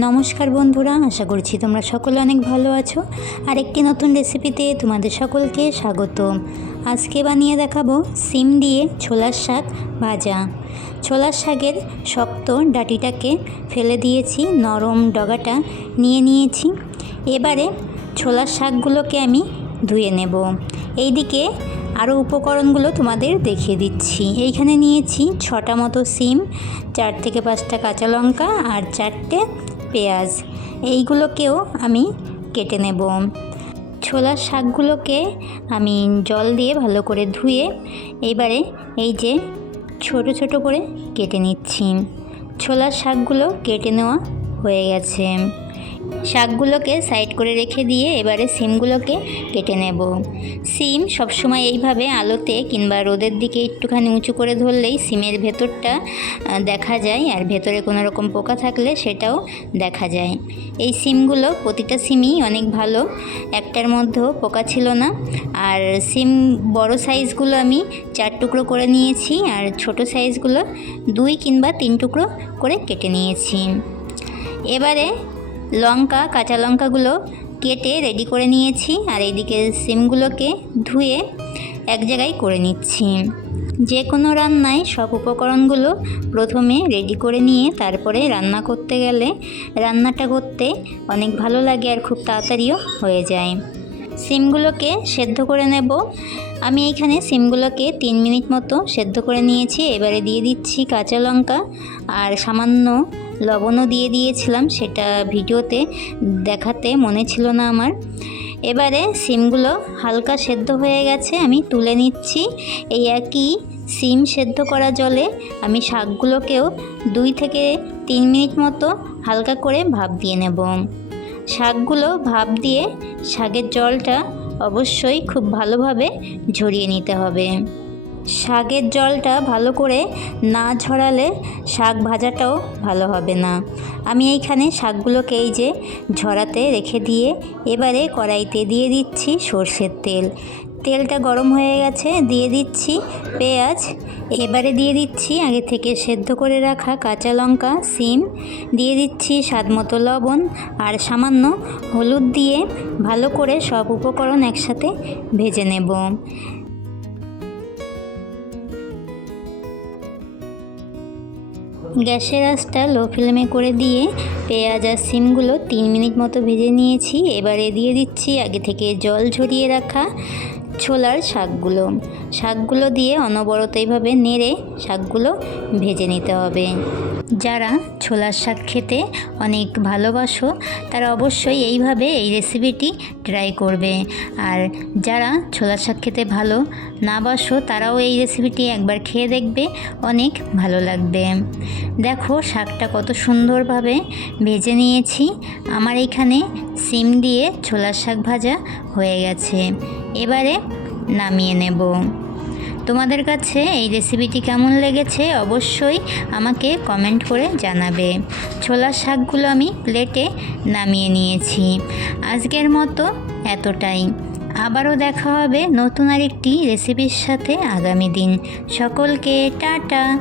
নমস্কার বন্ধুরা, আশা করছি তোমরা সকলে অনেক ভালো আছো। আর একটি নতুন রেসিপিতে তোমাদের সকলকে স্বাগত। আজকে বানিয়ে দেখাবো সিম দিয়ে ছোলার শাক ভাজা। ছোলার শাকের শক্ত ডাটিটাকে ফেলে দিয়েছি, নরম ডগাটা নিয়ে নিয়েছি। এবারে ছোলার শাকগুলোকে আমি ধুয়ে নেব। এইদিকে আরও উপকরণগুলো তোমাদের দেখিয়ে দিচ্ছি। এইখানে নিয়েছি ছটা মতো সিম, চার থেকে পাঁচটা কাঁচা লঙ্কা আর চারটে পেঁয়াজ, এইগুলোকেও আমি কেটে নেব। ছোলার শাকগুলোকে আমি জল দিয়ে ভালো করে ধুয়ে এবারে এই যে ছোট ছোট করে কেটে নিচ্ছি। ছোলার শাকগুলো কেটে নেওয়া হয়ে গেছে। শাকগুলোকে সাইড করে রেখে দিয়ে এবারে সিমগুলোকে কেটে নেব। সিম সবসময় এইভাবে আলোতে কিংবা রোদের দিকে একটুখানি উঁচু করে ধরলেই সিমের ভেতরটা দেখা যায় আর ভেতরে কোনো রকম পোকা থাকলে সেটাও দেখা যায়। এই সিমগুলো প্রতিটা সিমই অনেক ভালো, একটার মধ্যেও পোকা ছিল না। আর সিম বড় সাইজগুলো আমি চার টুকরো করে নিয়েছি আর ছোট সাইজগুলো দুই কিংবা তিন টুকরো করে কেটে নিয়েছি। এবারে লঙ্কা, কাঁচা লঙ্কাগুলো কেটে রেডি করে নিয়েছি আর এইদিকে সিমগুলোকে ধুয়ে এক জায়গায় করে নিচ্ছি। যে কোনো রান্নায় সব উপকরণগুলো প্রথমে রেডি করে নিয়ে তারপরে রান্না করতে গেলে রান্নাটা করতে অনেক ভালো লাগে আর খুব তাড়াতাড়িও হয়ে যায়। সিমগুলোকে সেদ্ধ করে নেব। আমি এইখানে সিমগুলোকে তিন মিনিট মতো সেদ্ধ করে নিয়েছি। এবারে দিয়ে দিচ্ছি কাঁচা লঙ্কা আর সামান্য লবণও দিয়ে দিয়েছিলাম সেটা ভিডিওতে দেখাতে মনে ছিল না আমার। এবারে সিমগুলো হালকা সেদ্ধ হয়ে গেছে, আমি তুলে নিচ্ছি। এই একই সিম সেদ্ধ করা জলে আমি শাকগুলোকেও দুই থেকে তিন মিনিট মতো হালকা করে ভাপ দিয়ে নেব। শাকগুলো ভাপ দিয়ে শাকের জলটা অবশ্যই খুব ভালোভাবে ঝরিয়ে নিতে হবে। শাকের জলটা ভালো করে না ঝরালে শাক ভাজাটাও ভালো হবে না। আমি এইখানে শাকগুলোকে এই যে ঝরাতে রেখে দিয়ে এবারে কড়াইতে দিয়ে দিচ্ছি সর্ষের তেল। তেলটা গরম হয়ে গেছে, দিয়ে দিচ্ছি পেঁয়াজ। এবারে দিয়ে দিচ্ছি আগে থেকে সেদ্ধ করে রাখা কাঁচা লঙ্কা, সিম। দিয়ে দিচ্ছি স্বাদ মতো লবণ আর সামান্য হলুদ দিয়ে ভালো করে সব উপকরণ একসাথে ভেজে নেব। গ্যাসের আঁচটা লো ফ্লেমে করে দিয়ে পেঁয়াজ আর সিমগুলো তিন মিনিট মতো ভেজে নিয়েছি। এবারে দিয়ে দিচ্ছি আগে থেকে জল ঝরিয়ে রাখা ছোলার শাকগুলো। শাকগুলো দিয়ে অনবরত এইভাবে নেড়ে শাকগুলো ভেজে নিতে হবে। যারা ছোলার শাক খেতে অনেক ভালোবাসো, তারা অবশ্যই এইভাবে এই রেসিপিটি ট্রাই করবে। আর যারা ছোলার শাক খেতে ভালো না বাসো, তারাও এই রেসিপিটি একবার খেয়ে দেখবে, অনেক ভালো লাগবে। দেখো শাকটা কত সুন্দরভাবে ভেজে নিয়েছি। আমার এখানে সিম দিয়ে ছোলার শাক ভাজা হয়ে গেছে। এবারে নামিয়ে নেব। তোমাদের কাছে এই রেসিপিটি কেমন লেগেছে অবশ্যই আমাকে কমেন্ট করে জানাবে। ছোলার শাকগুলো আমি প্লেটে নামিয়ে নিয়েছি। আজকের মতো এতটাই। আবারও দেখা হবে নতুন আরেকটি রেসিপির সাথে আগামী দিন। সকলকে টাটা।